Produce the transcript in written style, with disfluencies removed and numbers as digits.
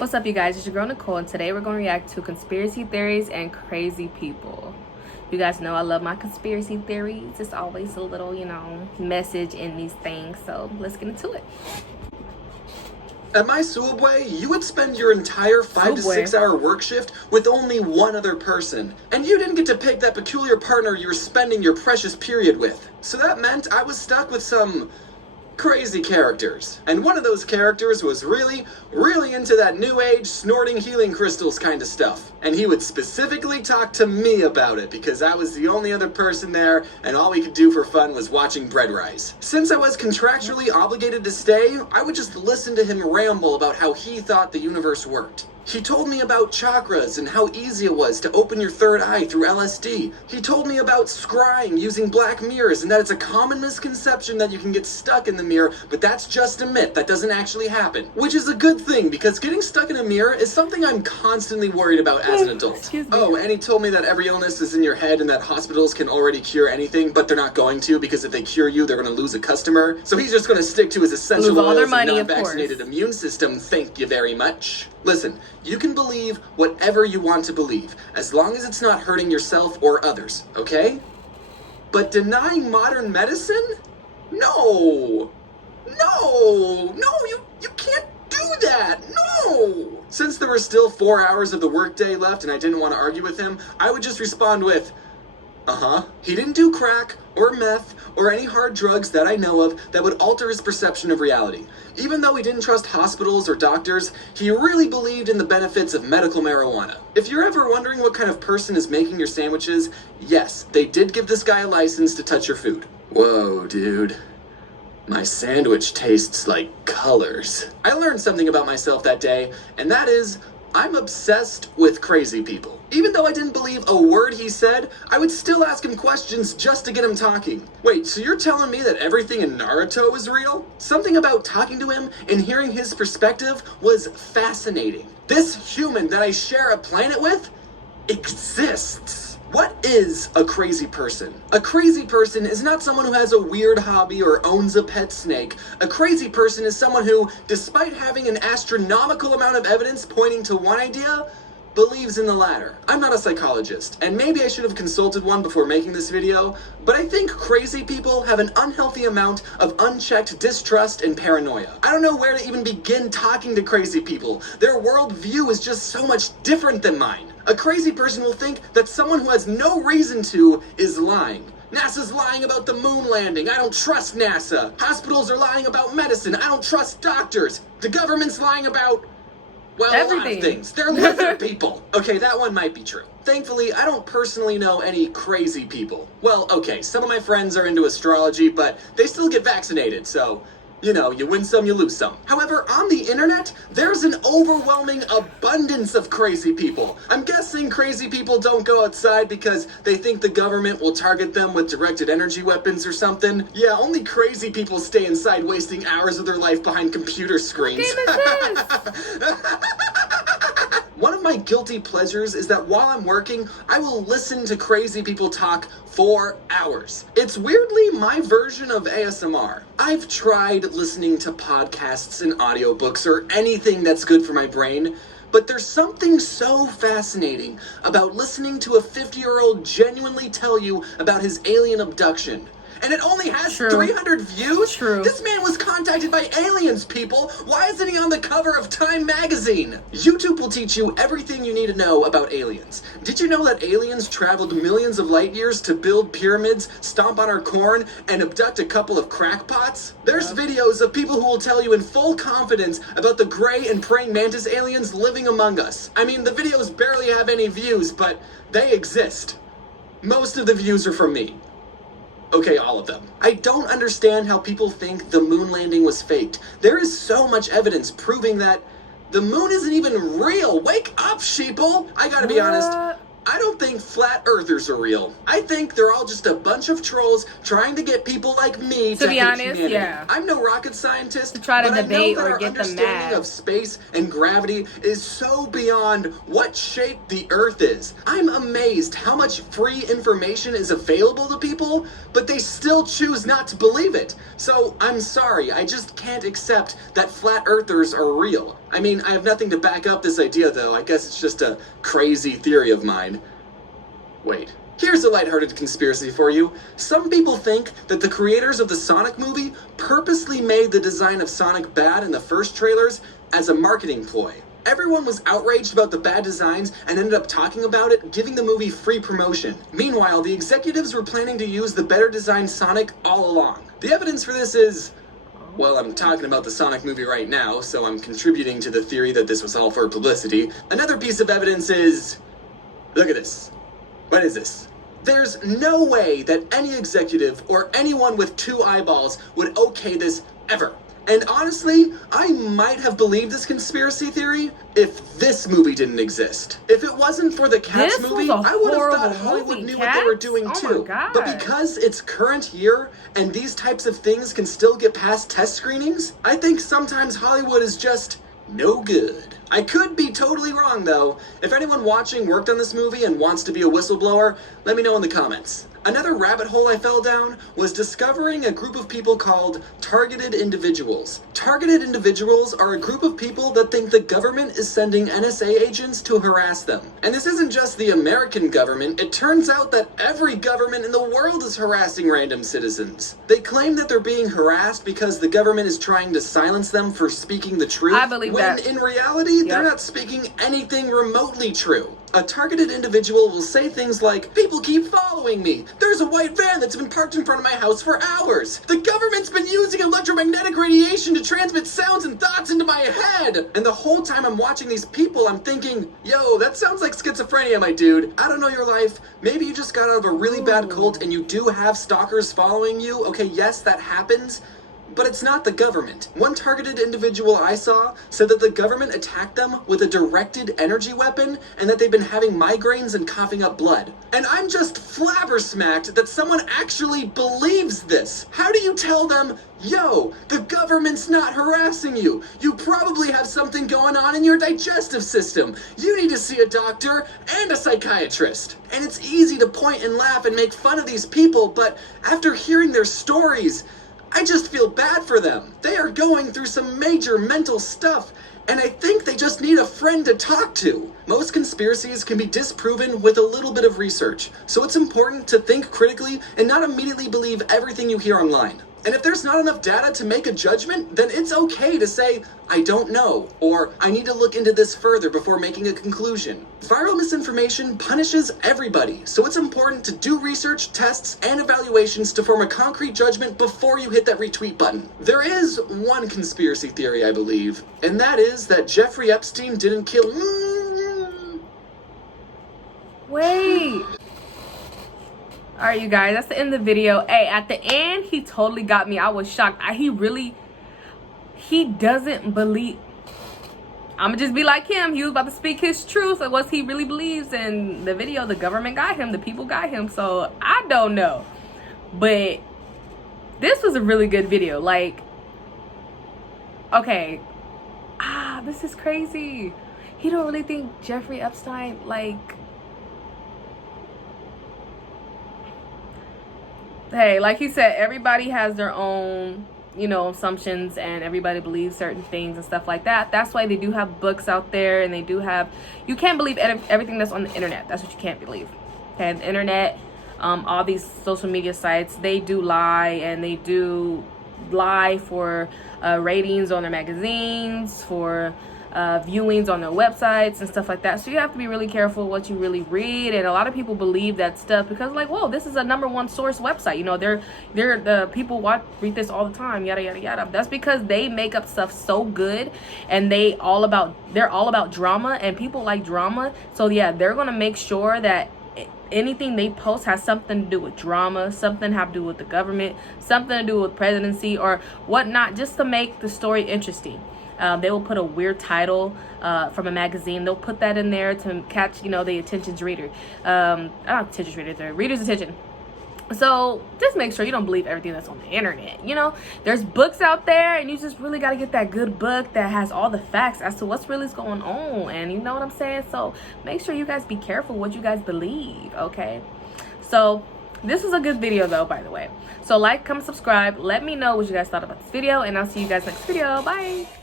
What's up, you guys? It's your girl Nicole, and today we're going to react to conspiracy theories and crazy people. You guys know I love my conspiracy theories. It's always a little, message in these things. So let's get into it. At my Subway, you would spend your entire 5 to 6 hour work shift with only one other person. And you didn't get to pick that peculiar partner you were spending your precious period with. So that meant I was stuck with some crazy characters. And one of those characters was really into that new age snorting healing crystals kind of stuff. And he would specifically talk to me about it because I was the only other person there and all we could do for fun was watching bread rise. Since I was contractually obligated to stay, I would just listen to him ramble about how he thought the universe worked. He told me about chakras and how easy it was to open your third eye through LSD. He told me about scrying using black mirrors and that it's a common misconception that you can get stuck in the mirror, but that's just a myth. That doesn't actually happen. Which is a good thing because getting stuck in a mirror is something I'm constantly worried about as an adult. Oh, and he told me that every illness is in your head and that hospitals can already cure anything, but they're not going to because if they cure you, they're going to lose a customer. So he's just going to stick to his essential oils and non-vaccinated immune system. Thank you very much. Listen, you can believe whatever you want to believe, as long as it's not hurting yourself or others, okay? But denying modern medicine? No! No! No, you can't do that! No! Since there were still 4 hours of the workday left and I didn't want to argue with him, I would just respond with, He didn't do crack or meth or any hard drugs that I know of that would alter his perception of reality. Even though he didn't trust hospitals or doctors, he really believed in the benefits of medical marijuana. If you're ever wondering what kind of person is making your sandwiches, yes, they did give this guy a license to touch your food. Whoa, dude. My sandwich tastes like colors. I learned something about myself that day, and that is, I'm obsessed with crazy people. Even though I didn't believe a word he said, I would still ask him questions just to get him talking. Wait, so you're telling me that everything in Naruto is real? Something about talking to him and hearing his perspective was fascinating. This human that I share a planet with exists. What is a crazy person? A crazy person is not someone who has a weird hobby or owns a pet snake. A crazy person is someone who, despite having an astronomical amount of evidence pointing to one idea, believes in the latter. I'm not a psychologist, and maybe I should have consulted one before making this video, but I think crazy people have an unhealthy amount of unchecked distrust and paranoia. I don't know where to even begin talking to crazy people. Their worldview is just so much different than mine. A crazy person will think that someone who has no reason to is lying. NASA's lying about the moon landing. I don't trust NASA. Hospitals are lying about medicine. I don't trust doctors. The government's lying about, well, everything. A lot of things. They're lizard people. Okay, that one might be true. Thankfully, I don't personally know any crazy people. Well, okay, some of my friends are into astrology, but they still get vaccinated, so you know, you win some, you lose some. However, on the internet, there's an overwhelming abundance of crazy people. I'm guessing crazy people don't go outside because they think the government will target them with directed energy weapons or something. Yeah, only crazy people stay inside wasting hours of their life behind computer screens. One of my guilty pleasures is that while I'm working, I will listen to crazy people talk for hours. It's weirdly my version of ASMR. I've tried listening to podcasts and audiobooks or anything that's good for my brain, but there's something so fascinating about listening to a 50-year-old genuinely tell you about his alien abduction. And it only has 300 views? This man was contacted by aliens, people! Why isn't he on the cover of Time magazine? YouTube will teach you everything you need to know about aliens. Did you know that aliens traveled millions of light years to build pyramids, stomp on our corn, and abduct a couple of crackpots? There's videos of people who will tell you in full confidence about the gray and praying mantis aliens living among us. I mean, the videos barely have any views, but they exist. Most of the views are from me. Okay, all of them. I don't understand how people think the moon landing was faked. There is so much evidence proving that the moon isn't even real. Wake up, sheeple! I gotta be honest, I don't think flat earthers are real. I think they're all just a bunch of trolls trying to get people like me to be hate honest, humanity. yeah. I'm no rocket scientist, To try to but I know debate that or our get them understanding mad. of space and gravity is so beyond what shape the Earth is. I'm amazed how much free information is available to people, but they still choose not to believe it. So I'm sorry, I just can't accept that flat earthers are real. I mean, I have nothing to back up this idea though. I guess it's just a crazy theory of mine. Wait. Here's a lighthearted conspiracy for you. Some people think that the creators of the Sonic movie purposely made the design of Sonic bad in the first trailers as a marketing ploy. Everyone was outraged about the bad designs and ended up talking about it, giving the movie free promotion. Meanwhile, the executives were planning to use the better designed Sonic all along. The evidence for this is... well, I'm talking about the Sonic movie right now, so I'm contributing to the theory that this was all for publicity. Another piece of evidence is... look at this. What is this? There's no way that any executive or anyone with 2 eyeballs would okay this ever. And honestly, I might have believed this conspiracy theory if this movie didn't exist. If it wasn't for the Cats This movie, was a I would have horrible thought Hollywood movie, knew what they were Cats? doing Oh my too. God. But because it's current year and these types of things can still get past test screenings, I think sometimes Hollywood is just no good. I could be totally wrong though. If anyone watching worked on this movie and wants to be a whistleblower, let me know in the comments. Another rabbit hole I fell down was discovering a group of people called targeted individuals. Targeted individuals are a group of people that think the government is sending NSA agents to harass them. And this isn't just the American government, it turns out that every government in the world is harassing random citizens. They claim that they're being harassed because the government is trying to silence them for speaking the truth. I believe when that. in reality, they're not speaking anything remotely true. A targeted individual will say things like, people keep following me. There's a white van that's been parked in front of my house for hours. The government's been using electromagnetic radiation to transmit sounds and thoughts into my head. And the whole time I'm watching these people, I'm thinking, yo, that sounds like schizophrenia, my dude. I don't know your life. Maybe you just got out of a really bad cult and you do have stalkers following you. Okay, yes, that happens. But it's not the government. One targeted individual I saw said that the government attacked them with a directed energy weapon and that they've been having migraines and coughing up blood. And I'm just flabbergasted that someone actually believes this. How do you tell them, yo, the government's not harassing you. You probably have something going on in your digestive system. You need to see a doctor and a psychiatrist. And it's easy to point and laugh and make fun of these people, but after hearing their stories, I just feel bad for them. They are going through some major mental stuff, and I think they just need a friend to talk to. Most conspiracies can be disproven with a little bit of research, so it's important to think critically and not immediately believe everything you hear online. And if there's not enough data to make a judgment, then it's okay to say, I don't know, or I need to look into this further before making a conclusion. Viral misinformation punishes everybody, so it's important to do research, tests, and evaluations to form a concrete judgment before you hit that retweet button. There is one conspiracy theory, I believe, and that is that Jeffrey Epstein didn't kill... Wait. Alright, you guys, that's the end of the video. Hey, at the end, he totally got me. I was shocked. He doesn't believe. I'ma just be like him. He was about to speak his truth of what he really believes. In the video, the government got him. The people got him. So, I don't know. But this was a really good video. Like, okay. This is crazy. He don't really think Jeffrey Epstein, like... Hey, like he said, everybody has their own, assumptions, and everybody believes certain things and stuff like that. That's why they do have books out there, and they do have, you can't believe everything that's on the internet. That's what you can't believe. Okay, the internet, all these social media sites, they do lie, and they do lie for ratings on their magazines, for viewings on their websites and stuff like that. So you have to be really careful what you really read. And a lot of people believe that stuff because, like, whoa, this is a #1 source website. They're the people read this all the time, yada yada yada. That's because they make up stuff so good, and they're all about drama, and people like drama. So yeah, they're gonna make sure that anything they post has something to do with drama, something have to do with the government, something to do with presidency or whatnot, just to make the story interesting. They will put a weird title from a magazine. They'll put that in there to catch, you know, the attention's reader. Not attention's reader, the reader's attention. So just make sure you don't believe everything that's on the internet. You know, there's books out there, and you just really got to get that good book that has all the facts as to what's really going on. And you know what I'm saying? So make sure you guys be careful what you guys believe, okay? So this was a good video though, by the way. So like, comment, subscribe. Let me know what you guys thought about this video, and I'll see you guys next video. Bye.